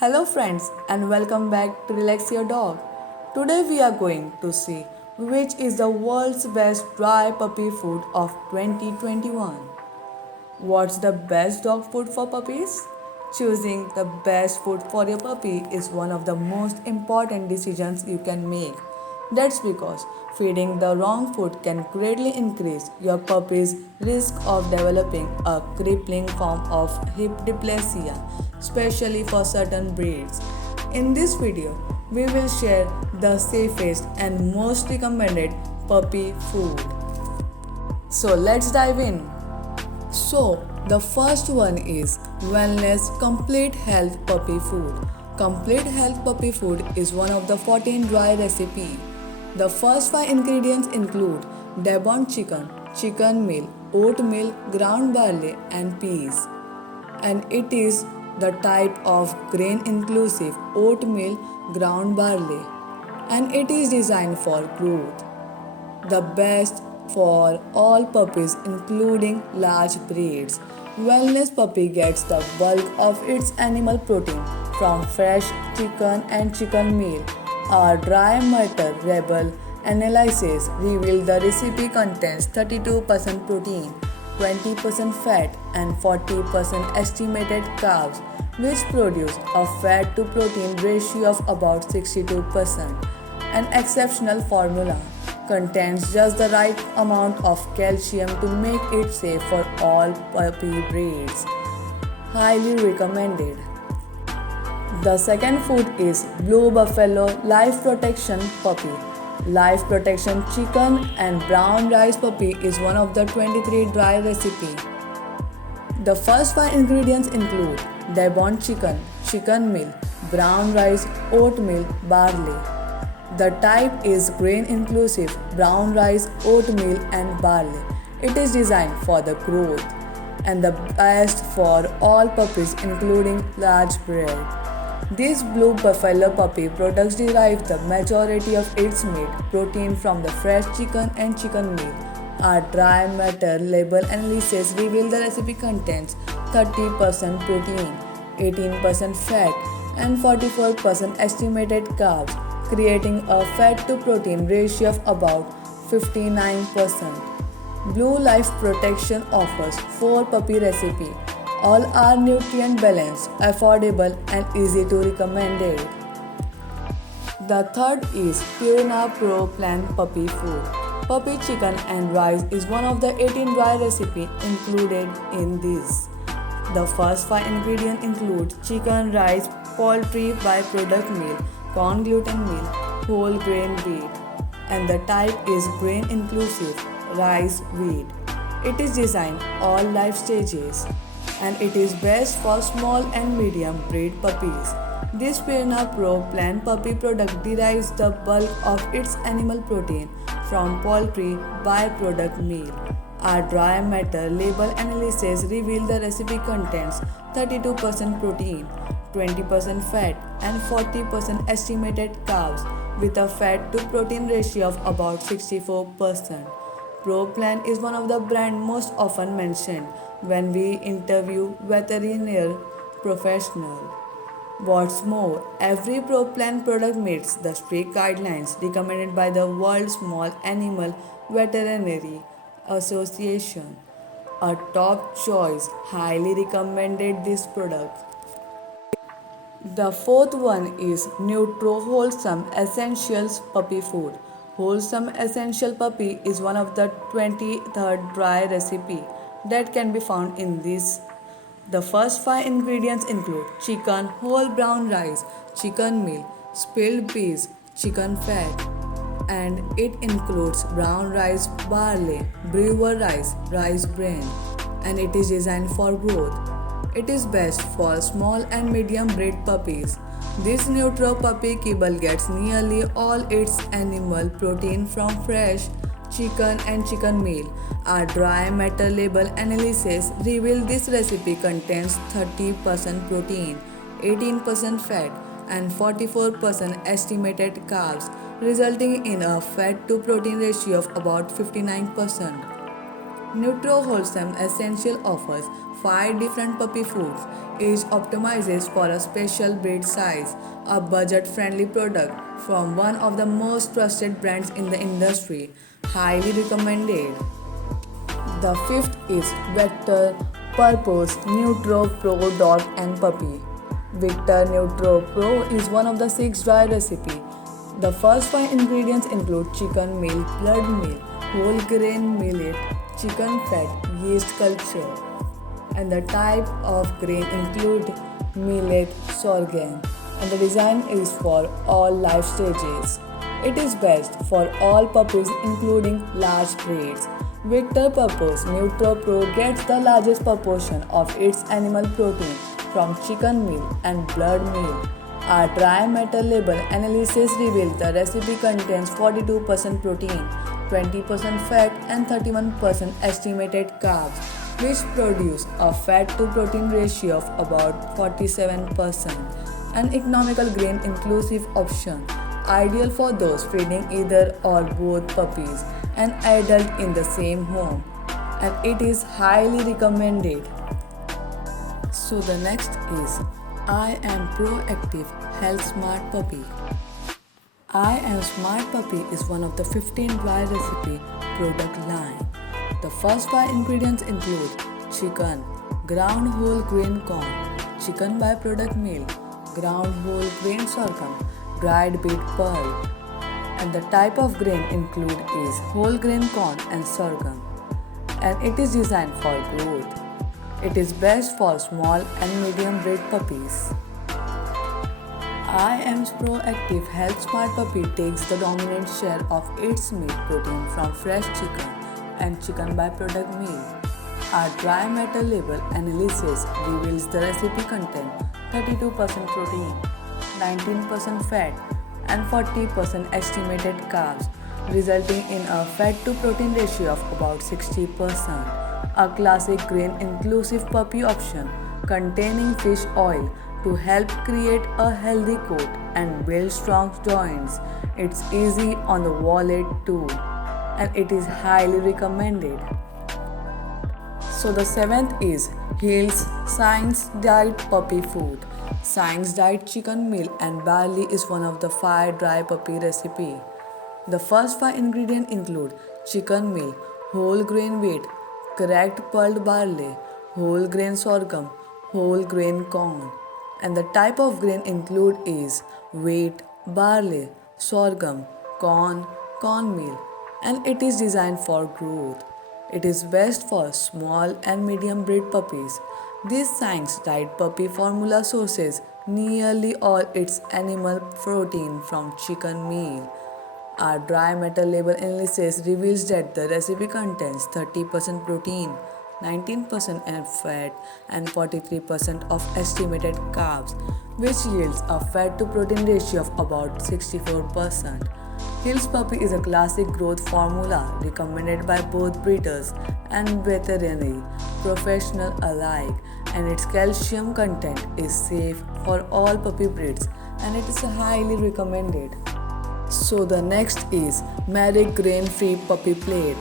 Hello, friends, and welcome back to Relax Your Dog. Today, we are going to see which is the world's best dry puppy food of 2021. What's the best dog food for puppies? Choosing the best food for your puppy is one of the most important decisions you can make. That's because feeding the wrong food can greatly increase your puppy's risk of developing a crippling form of hip dysplasia, especially for certain breeds. In this video, we will share the safest and most recommended puppy food. So let's dive in. So, the first one is Wellness Complete Health Puppy Food. Complete Health Puppy Food is one of the 14 dry recipe. The first 5 ingredients include Devon chicken, chicken meal, oatmeal, ground barley, and peas. And it is the type of grain inclusive oatmeal, ground barley, and it is designed for growth the best for all puppies, including large breeds. Wellness Puppy gets the bulk of its animal protein from fresh chicken and chicken meal. A dry matter rebel analysis revealed the recipe contains 32% protein, 20% fat, and 40% estimated carbs, which produce a fat to protein ratio of about 62%. An exceptional formula contains just the right amount of calcium to make it safe for all puppy breeds. Highly recommended. The second food is Blue Buffalo Life Protection Puppy. Life Protection Chicken and Brown Rice Puppy is one of the 23 dry recipe. The first 5 ingredients include Devon chicken, chicken meal, brown rice, oatmeal, barley. The type is grain inclusive, brown rice, oatmeal, and barley. It is designed for the growth and the best for all puppies, including large breed. These Blue Buffalo puppy products derive the majority of its meat protein from the fresh chicken and chicken meal. Our dry matter label analysis reveal the recipe contains 30% protein, 18% fat, and 44% estimated carbs, creating a fat to protein ratio of about 59%. Blue Life Protection offers 4 puppy recipe. All are nutrient balanced, affordable, and easy to recommended. The third is Purina Pro Plan Puppy Food. Puppy chicken and rice is one of the 18 dry recipes included in this. The first 5 ingredients include chicken, rice, poultry byproduct meal, corn gluten meal, whole grain wheat, and the type is grain inclusive, rice, wheat. It is designed all life stages and it is best for small and medium breed puppies. This Purina Pro Plan puppy product derives the bulk of its animal protein from poultry byproduct meal. Our dry matter label analysis reveal the recipe contains 32% protein, 20% fat, and 40% estimated carbs with a fat to protein ratio of about 64%. ProPlan is one of the brands most often mentioned when we interview veterinary professionals. What's more, every ProPlan product meets the strict guidelines recommended by the World Small Animal Veterinary Association. A top choice, highly recommended this product. The fourth one is Nutro Wholesome Essentials Puppy Food. Wholesome Essential Puppy is one of the 23rd dry recipe that can be found in this. The first 5 ingredients include chicken, whole brown rice, chicken meal, spilled peas, chicken fat, and it includes brown rice, barley, brewer rice, rice bran, and it is designed for growth. It is best for small and medium breed puppies. This Nutro puppy kibble gets nearly all its animal protein from fresh chicken and chicken meal. Our dry matter label analysis reveal this recipe contains 30% protein, 18% fat, and 44% estimated carbs, resulting in a fat to protein ratio of about 59%. Nutro Wholesome Essential offers 5 different puppy foods. Each optimizes for a special breed size, a budget-friendly product from one of the most trusted brands in the industry. Highly recommended. The fifth is Vector Purpose Neutro Pro Dog and Puppy. Victor Neutro Pro is one of the 6 dry recipes. The first 5 ingredients include chicken meal, blood meal, whole grain millet, chicken fat, yeast culture, and the type of grain include millet, sorghum, and the design is for all life stages. It is best for all puppies including large breeds. Victor Purpose Neutro Pro gets the largest proportion of its animal protein from chicken meal and blood meal. Our dry matter label analysis reveals the recipe contains 42% protein, 20% fat, and 31% estimated carbs, which produce a fat to protein ratio of about 47%. An economical grain inclusive option, ideal for those feeding either or both puppies and adult in the same home, and it is highly recommended. So the next is I Am Proactive Health Smart Puppy. I Am Smart Puppy is one of the 15 dry recipe product line. The first 5 ingredients include chicken, ground whole grain corn, chicken byproduct meal, ground whole grain sorghum, dried beet pearl, and the type of grain include is whole grain corn and sorghum, and it is designed for growth. It is best for small and medium breed puppies. I Am Proactive Health Smart Puppy takes the dominant share of its meat protein from fresh chicken and chicken byproduct meal. Our dry matter label analysis reveals the recipe contain 32% protein, 19% fat, and 40% estimated carbs, resulting in a fat to protein ratio of about 60%. A classic grain inclusive puppy option containing fish oil to help create a healthy coat and build strong joints. It's easy on the wallet too, and it is highly recommended. So the seventh is Hill's Science Diet Puppy Food. Science Diet chicken meal and barley is one of the 5 dry puppy recipe. The first 5 ingredients include chicken meal, whole grain wheat, cracked pearl barley, whole grain sorghum, whole grain corn, and the type of grain include is wheat, barley, sorghum, corn, cornmeal, and it is designed for growth. It is best for small and medium breed puppies. This science diet puppy formula sources nearly all its animal protein from chicken meal. Our dry matter label analysis reveals that the recipe contains 30% protein, 19% fat, and 43% of estimated carbs, which yields a fat to protein ratio of about 64%. Hill's Puppy is a classic growth formula recommended by both breeders and veterinary professionals alike, and its calcium content is safe for all puppy breeds, and it is highly recommended. So the next is Merrick Grain-Free Puppy Plate.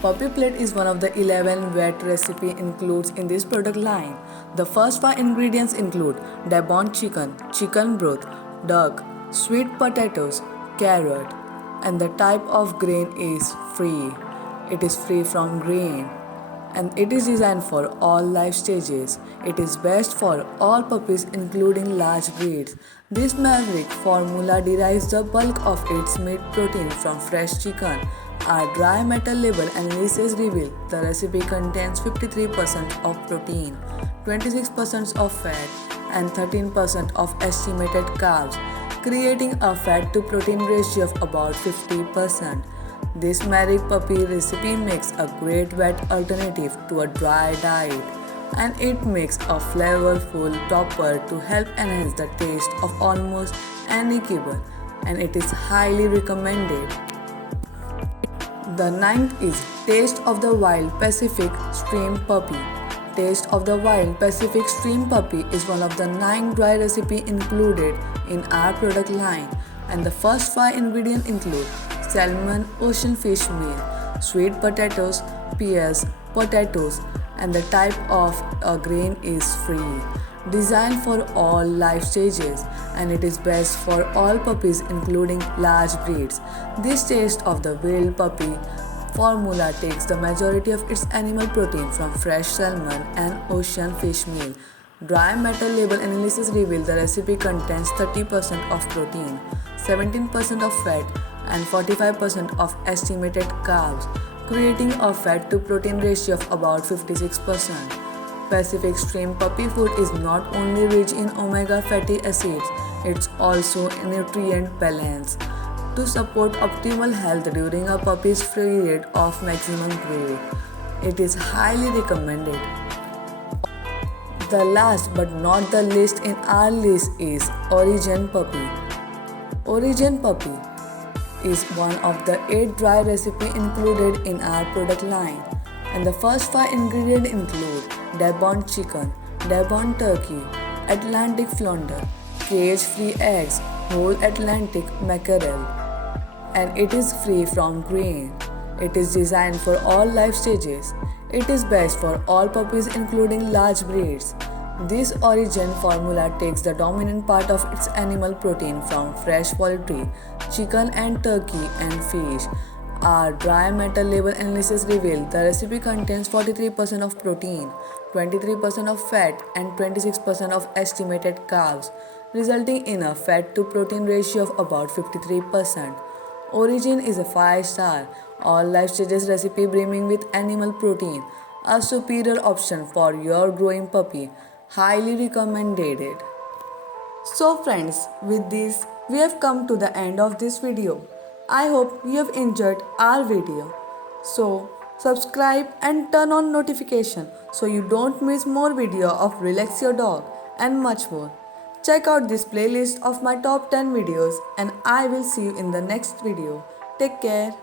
Puppy Plate is one of the 11 wet recipe includes in this product line. The first 5 ingredients include Devon chicken, chicken broth, duck, sweet potatoes, carrot, and the type of grain is free. It is free from grain, and it is designed for all life stages. It is best for all puppies including large breeds. This Maverick formula derives the bulk of its meat protein from fresh chicken. Our dry matter label analysis reveal the recipe contains 53% of protein, 26% of fat, and 13% of estimated carbs, creating a fat to protein ratio of about 50%. This Merrick puppy recipe makes a great wet alternative to a dry diet, and it makes a flavorful topper to help enhance the taste of almost any kibble, and it is highly recommended. The ninth is Taste of the Wild Pacific Stream Puppy. Taste of the Wild Pacific Stream Puppy is one of the 9 dry recipes included in our product line, and the first 5 ingredients include salmon ocean fish meal, sweet potatoes, peas, potatoes, and the type of grain is free. Designed for all life stages, and it is best for all puppies including large breeds. This taste of the wild puppy formula takes the majority of its animal protein from fresh salmon and ocean fish meal. Dry matter label analysis reveal the recipe contains 30% of protein, 17% of fat, and 45% of estimated carbs, creating a fat to protein ratio of about 56%. Pacific Stream puppy food is not only rich in omega fatty acids, it's also nutrient balanced to support optimal health during a puppy's period of maximum growth. It is highly recommended. The last but not the least in our list is Origin Puppy. Origin Puppy is one of the 8 dry recipes included in our product line. And the first 5 ingredients include Devon chicken, Devon turkey, Atlantic flounder, cage-free eggs, whole Atlantic mackerel, and it is free from grain. It is designed for all life stages. It is best for all puppies including large breeds. This Origin formula takes the dominant part of its animal protein from fresh poultry, chicken and turkey and fish. Our dry matter label analysis revealed the recipe contains 43% of protein, 23% of fat, and 26% of estimated carbs, resulting in a fat to protein ratio of about 53%. Origin is a 5-star, all life stages recipe brimming with animal protein, a superior option for your growing puppy. Highly recommended. So friends, with this we have come to the end of this video. I hope you have enjoyed our video. So subscribe and turn on notification so you don't miss more video of Relax Your Dog and much more. Check out this playlist of my top 10 videos and I will see you in the next video. Take care.